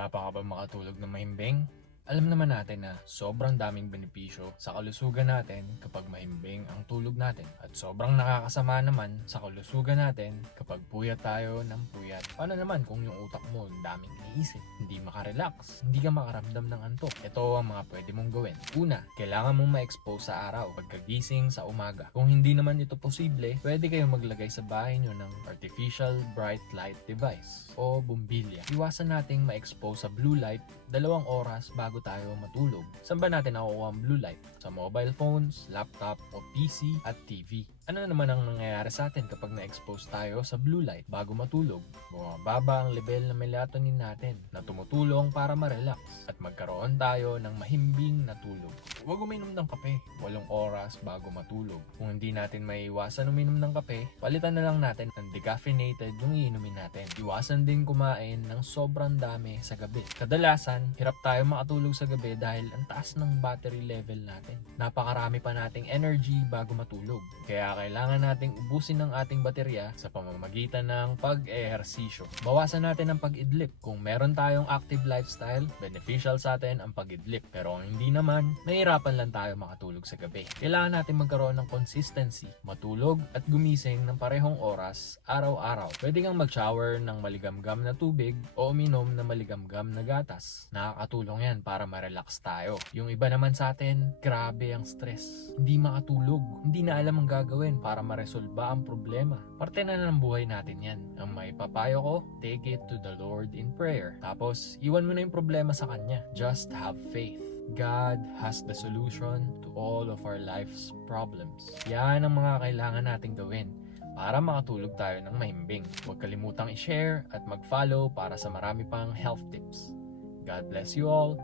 Nahihirapan ka ba makatulog ng mahimbing? Alam naman natin na sobrang daming benepisyo sa kalusugan natin kapag mahimbing ang tulog natin. At sobrang nakakasama naman sa kalusugan natin kapag puyat tayo ng puyat. Paano naman kung yung utak mo ang daming iniisip, hindi makarelax, hindi ka makaramdam ng antok? Ito ang mga pwede mong gawin. Una, kailangan mong ma-expose sa araw pagkagising sa umaga. Kung hindi naman ito posible, pwede kayong maglagay sa bahay nyo ng artificial bright light device o bumbilya. Iwasan nating ma-expose sa blue light 2 oras bago tayo matulog. Saan ba natin nakukuha ang blue light? Sa mobile phones, laptop o PC at TV. Ano naman ang nangyayari sa atin kapag na-expose tayo sa blue light bago matulog? Bumababa ang level ng melatonin natin na tumutulong para ma-relax at magkaroon tayo ng mahimbing na tulog. Huwag uminom ng kape 8 oras bago matulog. Kung hindi natin maiwasan uminom ng kape, palitan na lang natin ng decaffeinated yung iinumin natin. Iwasan din kumain ng sobrang dami sa gabi. Kadalasan, hirap tayo makatulog sa gabi dahil ang taas ng battery level natin. Napakarami pa nating energy bago matulog. Kaya kailangan nating ubusin ang ating baterya sa pamamagitan ng pag-ehersisyo. Bawasan natin ang pag-idlip. Kung meron tayong active lifestyle, beneficial sa atin ang pag-idlip. Pero kung hindi naman, nahihirapan lang tayo makatulog sa gabi. Kailangan natin magkaroon ng consistency, matulog at gumising ng parehong oras araw-araw. Pwede kang mag-shower ng maligamgam na tubig o uminom ng maligamgam na gatas. Nakakatulong yan para ma-relax tayo. Yung iba naman sa atin, grabe ang stress. Hindi makatulog, hindi na alam ang gagawin para maresolba ang problema. Parte na ng buhay natin yan. Ang may papayo ko, take it to the Lord in prayer. Tapos, iwan mo na yung problema sa Kanya. Just have faith. God has the solution to all of our life's problems. Yan ang mga kailangan nating gawin para makatulog tayo ng mahimbing. Huwag kalimutang i-share at mag-follow para sa marami pang health tips. God bless you all.